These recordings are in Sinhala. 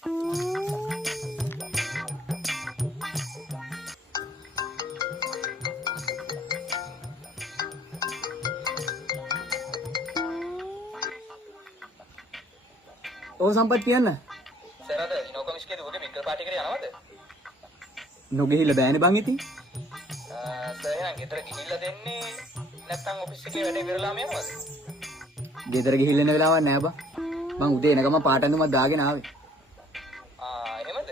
ඔව් සම්පත් කියන්න. සර් අද ඉනෝකමිස්කේ දුවගේ මික්කල් පාටි කරේ යනවද? නොගෙහිල්ල බෑනේ බං ඉතින්. සර් එහෙනම් ගෙදර ගිහිල්ලා දෙන්නේ නැත්නම් ඔෆිස් එකේ වැඩේ ඉවරලාම යනවද? ගෙදර ගිහිල්ලා ඉන්න වෙලාවක් නෑ බං. මං උදේ එනකම පාට ඇඳුමක් දාගෙන ආවේ. එහෙමද?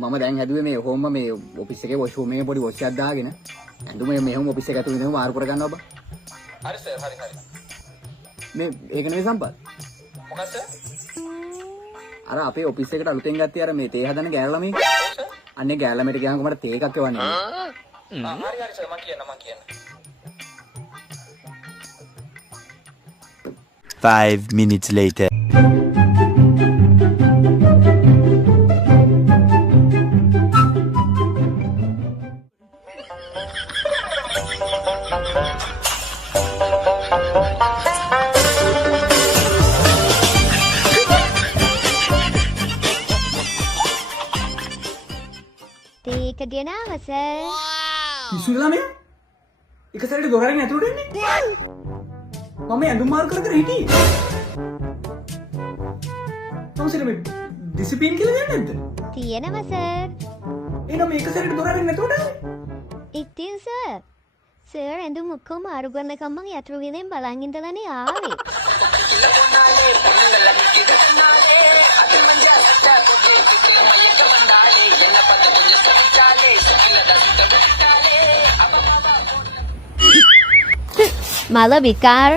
මම දැන් හැදුවේ මේ හෝම්ම මේ ඔෆිස් එකේ වොෂ් රූම් එකේ පොඩි වොෂ් එකක් දාගෙන ඇඳුම මෙහෙම ඔෆිස් එක ඇතුළේ ඉඳන් මාරු කර ගන්නවා බං. හරි සර් හරි. මේ ඒක නෙවෙයි සම්පත්. මොකක්ද සර්? අර අපේ ඔෆිස් එකට අලුතෙන් ගත්තේ අර මේ තේ හදන ගෑනු ළමයි. අන්නේ ගෑනු ළමයට ගියාම මට තේ එකක් එවන්නේ. හරි සර් මං කියන්න. 5 minutes later. ඒක ගෙනාව සර්. පිස්සු ළමයා. එක සැරේට දොර අරින්න ඇතුළට එන්නේ. මම ඇඳුම් මාරු කර කර හිටියේ. තවසර මේ ඩිසිප්ලින් කියලා දෙන්නේ නැද්ද? තියෙනවා සර්. එහෙනම් මේක සැරේට දොර අරින්න ඇතුළට ආවේ. ඉතින් සර්. සර් ඇඳුම් ඔක්කොම මාරු කරනකම් මං යතුරු ගෙදෙන් බලන් ඉඳලානේ ආවේ. මල විකාර